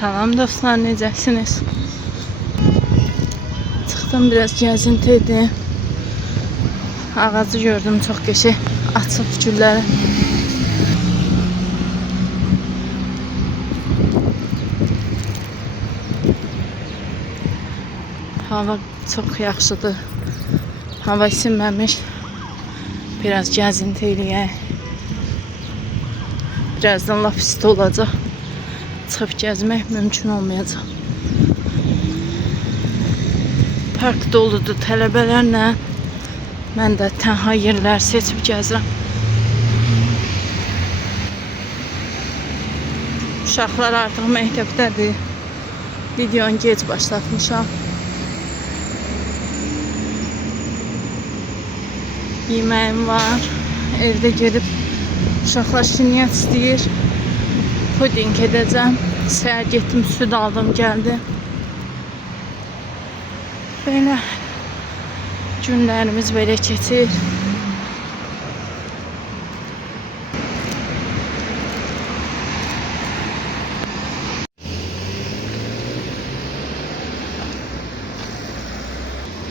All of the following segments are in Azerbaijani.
Salam dostlar, necəsiniz? Çıxdım, biraz gəzinti edim. Ağacı gördüm, çox qəşəng açıb gülləri. Hava çox yaxşıdır. Hava isinməmiş. Biraz gəzinti eləyək. Birazdan lap isti olacaq. Çıxıb gəzmək mümkün olmayacaq. Park doludur tələbələrlə. Mən də tənha yerlər seçib gəzirəm. Uşaqlar artıq məktəbdədir. Videonu gec başlatmışam. Yeməyim var. Evdə gedib uşaqlar şirniyyat istəyir. Puding edəcəm. Səhər getdim, süd aldım, gəldim. Belə günlərimiz belə keçir.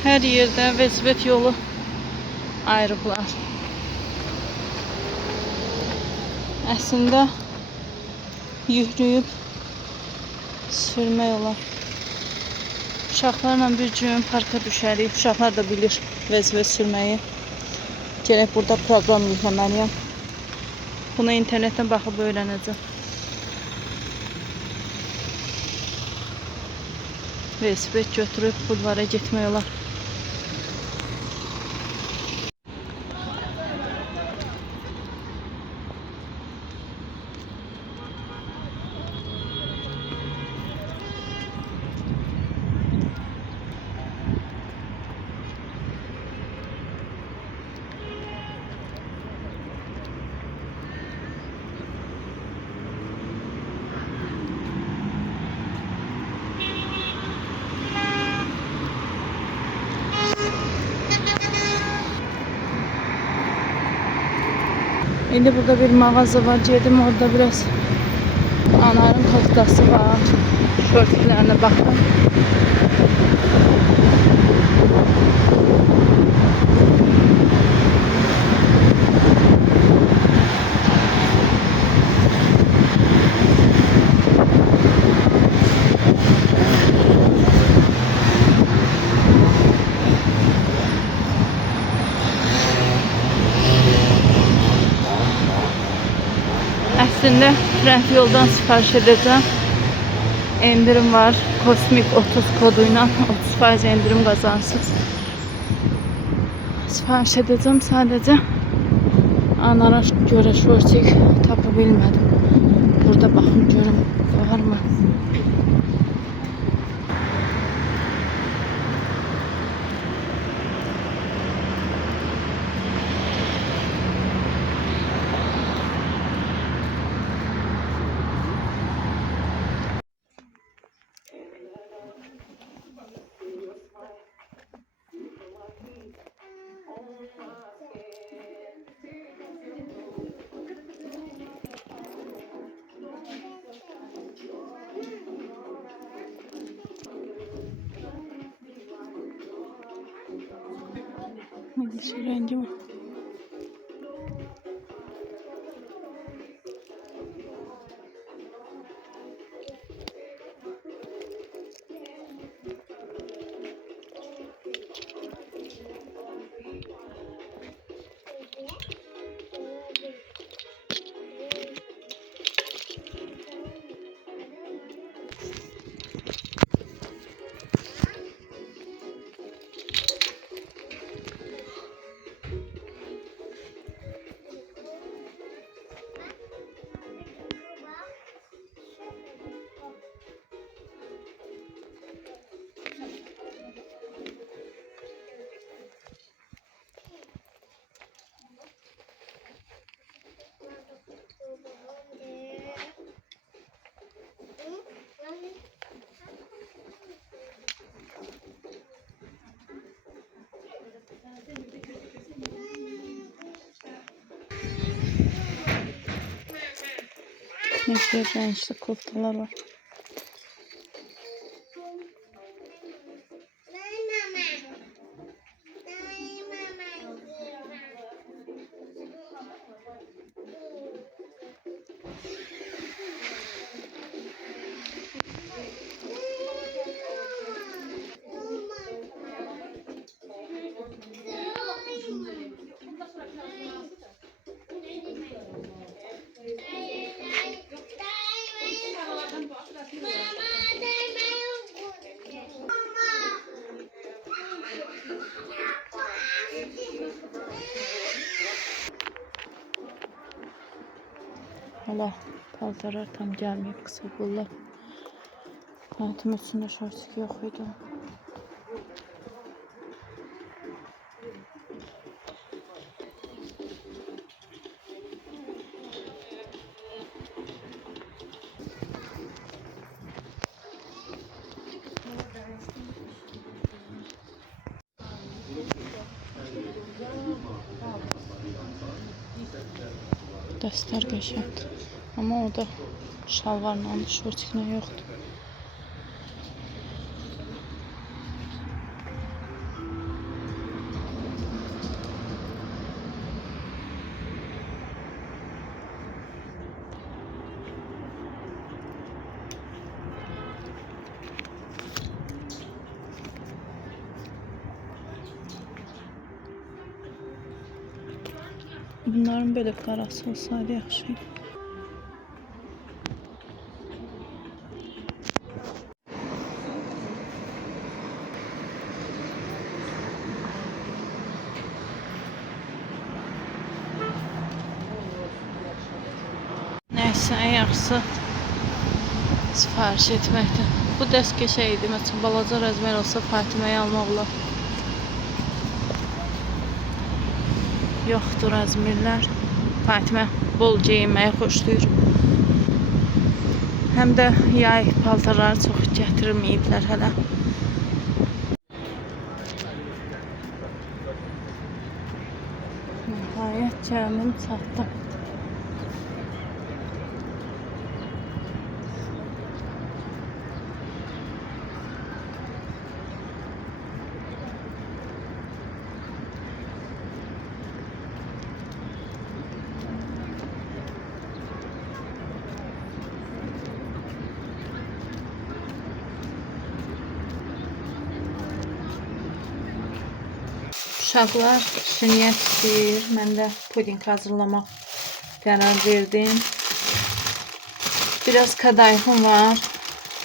Hər yerdə velosiped yolu ayrıblar. Əslində yükləyib sürmək olar. Uşaqlarla bir gün parka düşərik. Uşaqlar da bilir velosiped sürməyi. Gələk burada proqram yükləməliyəm. Bunu internetdən baxıb öyrənəcəm. Velosiped götürüb bulvara getmək olar. İndi burada bir mağaza var. Gedim orada biraz Anarın koftası var. Şortiklerine bakın. Əslində trend yoldan sipariş edəcəm. Endirim var. Kosmik 30 koduyla 30% endirim qazansız. Sipariş edəcəm. Sadəcə Anara görə şortik tapa bilmədim. Burada baxın görüm var mı? Şu rengi mi? Renkli koftalar var. Hala paltarlar tam gəlməyib, qısa qollar. Hayatım içində şortik yox idi. Dəstlər qəşəngdir. Amma o da şalvarla, şortiklə yoxdur. Bunların böyle parası olsaydı yaxşıydı. Neyse, en yaxşısı sifariş etməkdir. Bu dəst qəşəngdir. Məsələn, balaca rəzmər olsa Fatiməyə almaq olar. Yoxdur rəzmirlər. Fatimə bol geyinməyi xoşlayır. Həm də yay paltarları çox gətirməyiblər hələ. Nəhayət gəlim çatdı. Uşaqlar şirniyyat istəyir. Mən də puding hazırlamaq qərar verdim. Biraz kadayıfım var.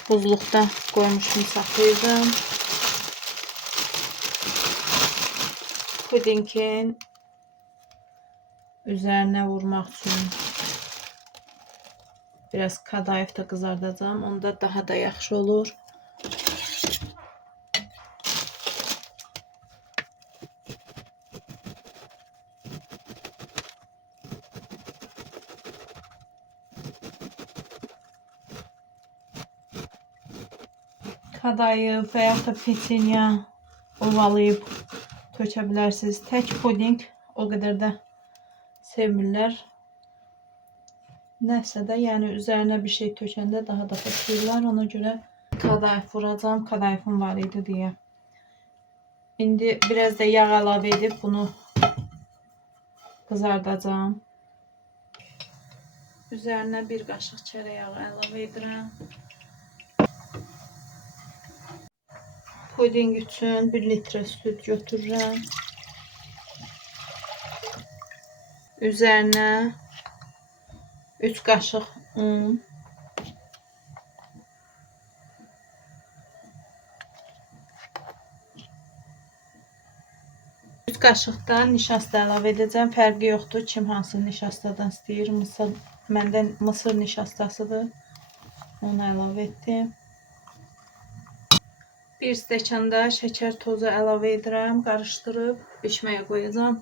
Buzluqda qoymuşum, saxlayırdım. Pudingin üzerine vurmaq üçün biraz kadayıf da kızardacağım. Onda daha da yaxşı olur. Kadayıf veya da petenya ovalayıb tökə bilərsiniz. Tək puding o qədər də sevmirlər. Nəsə də, yəni üzərinə bir şey tökəndə daha da xoşlayırlar. Ona görə kadayıf vuracağım. Kadayıfım var idi deyə. İndi biraz da yağ əlavə edib bunu qızardacağım. Üzərinə bir qaşıq çörək yağı əlavə edirəm. Puding üçün 1 litre süt götürürəm. Üzərinə 3 qaşıq un. 3 qaşıq da nişasta əlavə edəcəm. Fərqi yoxdur. Kim hansı nişastadan istəyir. Məndə mısır nişastasıdır. Onu əlavə etdim. 1 stəkanda şəkər tozu əlavə edirəm. Qarışdırıb bişməyə qoyacağım.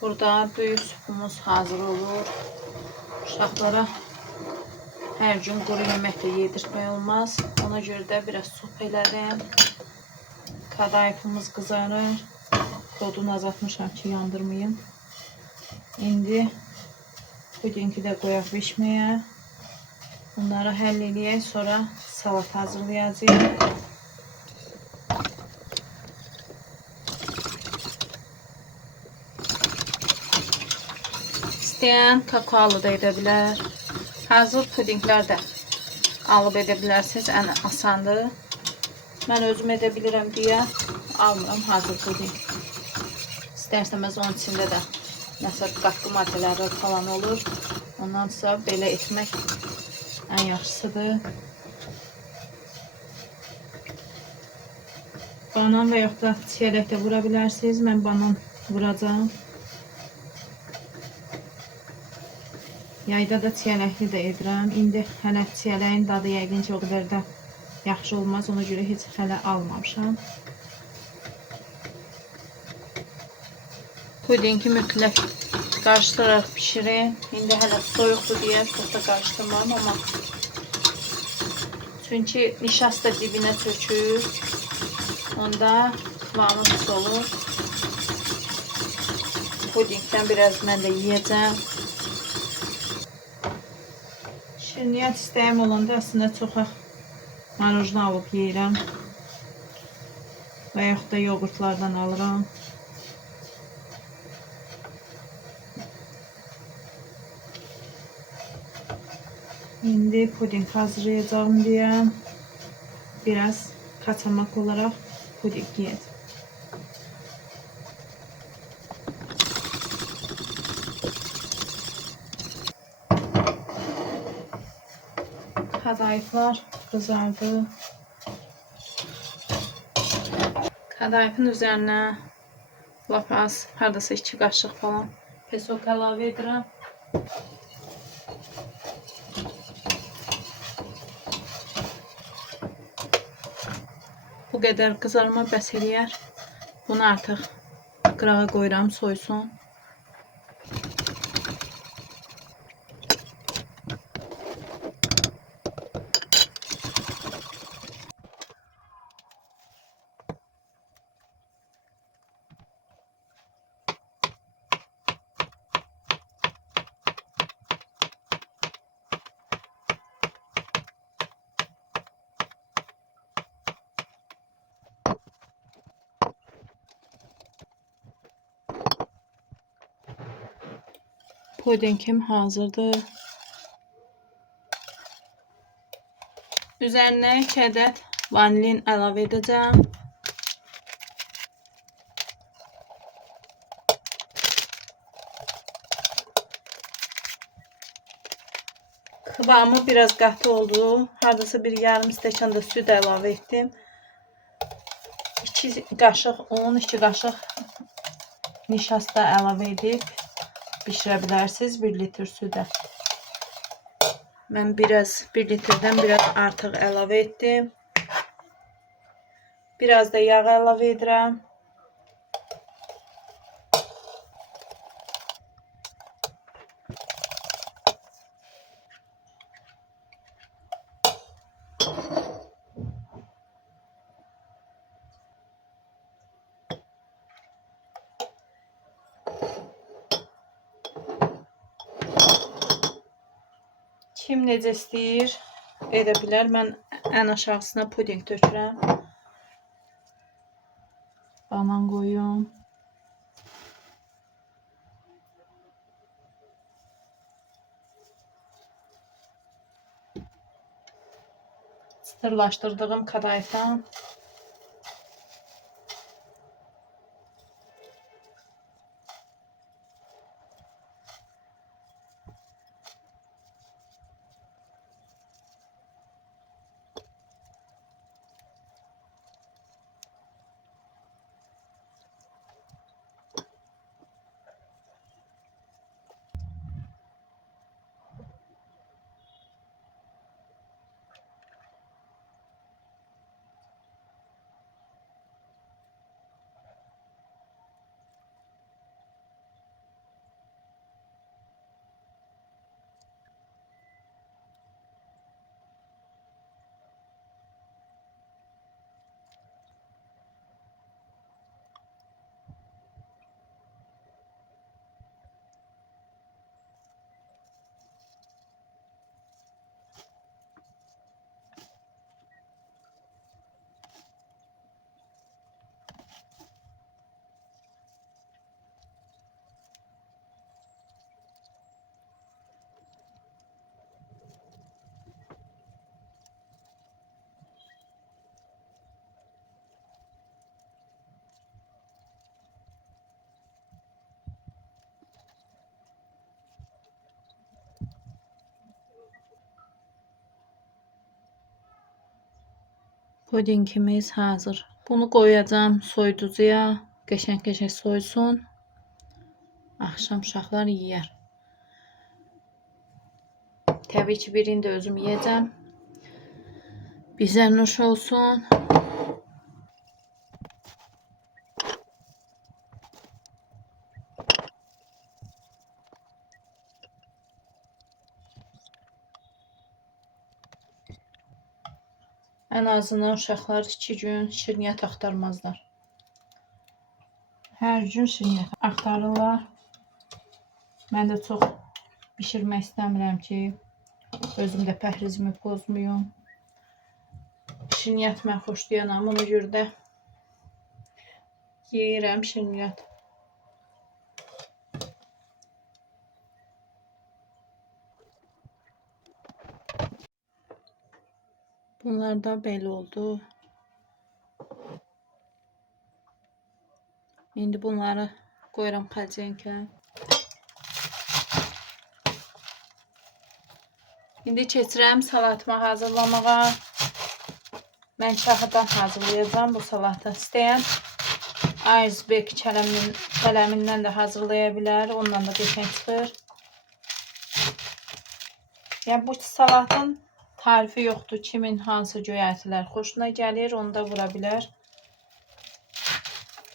Burada böyük supumuz hazır olur. Uşaqlara hər gün quru yemək də yedirtmək olmaz. Ona görə də biraz sup elədim. Kadayıfımız qızarır. Odunu azaltmışam ki, yandırmayım. İndi pudingi də qoyaq bişməyə. Bunları həll eləyək, sonra salat hazırlayacağıq. İstəyən kakaolu da edə bilər. Hazır pudinglər də alıb edə bilərsiniz. Ən asandır. Mən özüm edə bilirəm deyə almıram hazır puding. İstərsəməz onun içində də nəsə qatqı maddələri falan olur. Ondan sonra belə etmək ən yaxşısıdır. Banan və yaxud da çiyələk də vura bilərsiniz. Mən banan vuracağım. Yayda da çiyələkli də edirəm. İndi hələ çiyələyin dadı yəqin ki o qədər də yaxşı olmaz. Ona görə heç hələ almamışam. Pudingi mütləq qarışdıraraq pişirin. İndi hələ soyuqdur deyə çox da qarışdırmam, amma çünki nişasta dibinə çökür. Onda kıvamı pis olur. Pudingdən biraz mən də yiyəcəm. Şirniyyat istəyim olanda əslində çox marojna alıb yeyirəm. Və yaxud da yoğurtlardan alıram. İndi puding hazırlayacağım deyə biraz kaçamak olarak puding yiyəcəm. Kadayıflar kızardı. Kadayıfın üzerine lap az, hardasa 2 qaşıq falan pesok əlavə edirəm. Bu qədər qızarma bəs eləyər. Bunu artıq qırağa qoyuram, soysun. Pudingim hazırdır. Üzerine 2 adet vanilin əlavə edəcəm. Kıvamı biraz katı oldu. Hardasa bir yarım stəkan da süt əlavə etdim. 2 qaşıq un, 2 qaşıq nişasta əlavə edib bişirə bilərsiniz 1 litr südə. Mən biraz 1 litrdən biraz artıq əlavə etdim. Biraz da yağ əlavə edirəm. Kim necə istəyir edə bilər. Mən ən aşağısına puding tökürəm. Banan qoyum. Çıtırlaşdırdığım kadayıfdan pudingimiz hazır. Bunu koyacağım soyuducuya. Qəşəng-qəşəng soysun. Axşam uşaqlar yeyər. Təbii ki, birini də özüm yeyəcəm. Bizə nuş olsun. Ən azından uşaqlar 2 gün şirniyyat axtarmazlar. Hər gün şirniyyat axtarırlar. Mən də çox bişirmək istəmirəm ki, özüm də pəhrizimi pozmuyum. Şirniyyat mən xoşlayanam, ona görə də yeyirəm şirniyyat. Bunlar da belə oldu. İndi bunları qoyuram xərcənkə. İndi keçirəm salatımı hazırlamağa. Mən şahıdan hazırlayacağım bu salatı. İstəyən iceberg kələmindən də hazırlaya bilər. Ondan da qəşəng çıxır. Yəni bu salatın tarifi yoxdur. Kimin hansı göyərtilər xoşuna gəlir, onu da vura bilər.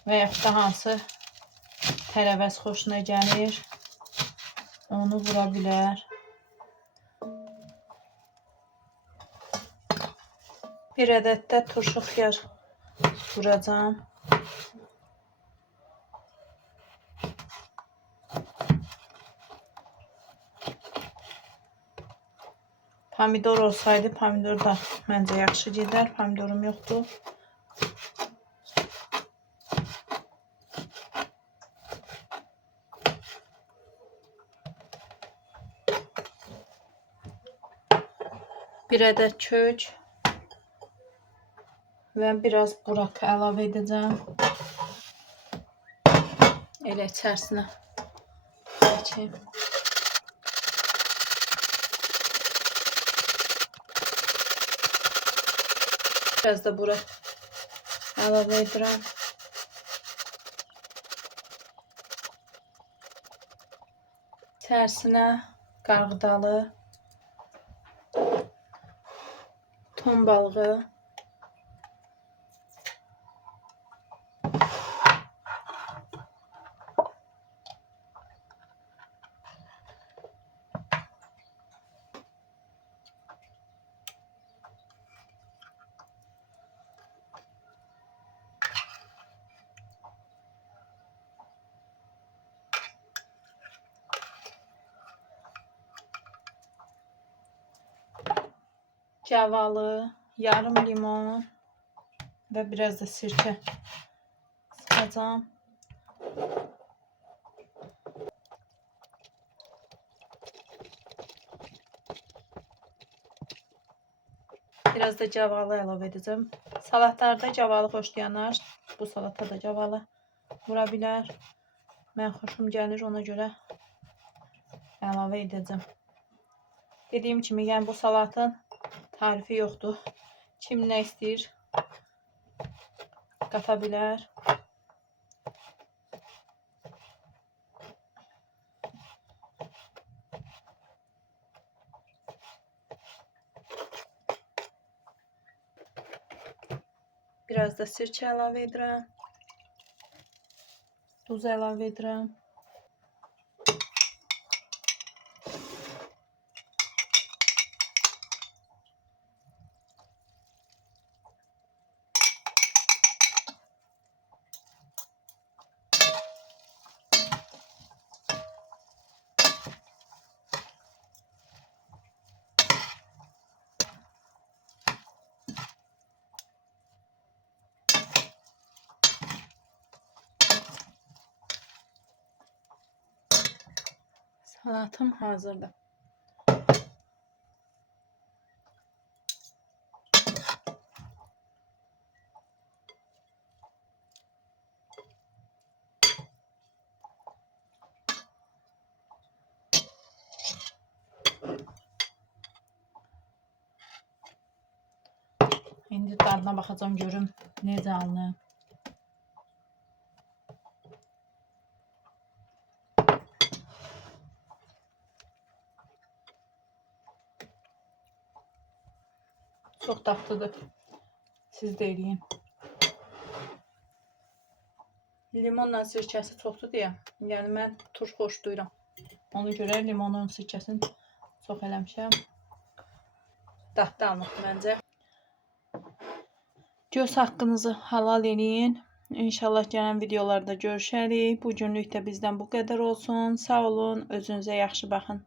Və yaxud da hansı tərəvəz xoşuna gəlir, onu vura bilər. Bir ədəd də turşu xiyar vuracağım. Pomidor olsaydı, pomidor da məncə yaxşı gedər. Pomidorum yoxdur. Bir ədəd kök və biraz buraq əlavə edəcəm. Elə içərisinə çəkeyim. Biraz da buraq əlavə edirəm. İçərisinə qarğıdalı, ton balığı, cavalı, yarım limon və biraz da sirkə sıxacağım. Biraz da cavalı əlavə edəcəm. Salatlarda cavalı xoşlayanlar bu salata da cavalı vura bilər. Mən xoşum gəlir, ona görə əlavə edəcəm. Dediyim kimi, yəni bu salatın tarifi yoxdur. Kim nə istəyir qata bilər. Biraz da sirkə əlavə edirəm. Duz əlavə edirəm. Salatım hazırdır. İndi dadına baxacağım görüm necə alınır. Çox dadlıdır. Siz də eləyin. Limonla sirkəsi çoxdur deyə. Yəni mən turş xoşlayıram. Ona görə limonun sirkəsini çox eləmişəm. Dadlı almaq məncə. Göz haqqınızı halal eləyin. İnşallah gələn videolarda görüşərik. Bugünlük də bizdən bu qədər olsun. Sağ olun. Özünüzə yaxşı baxın.